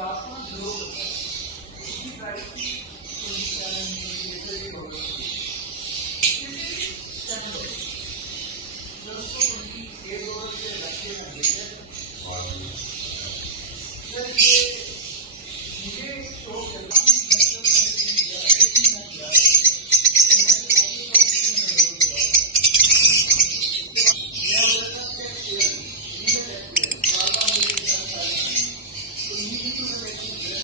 last में grow होता है इसकी प्राइस 27 होगा जब उसको $28 के रखे ना देते सर ये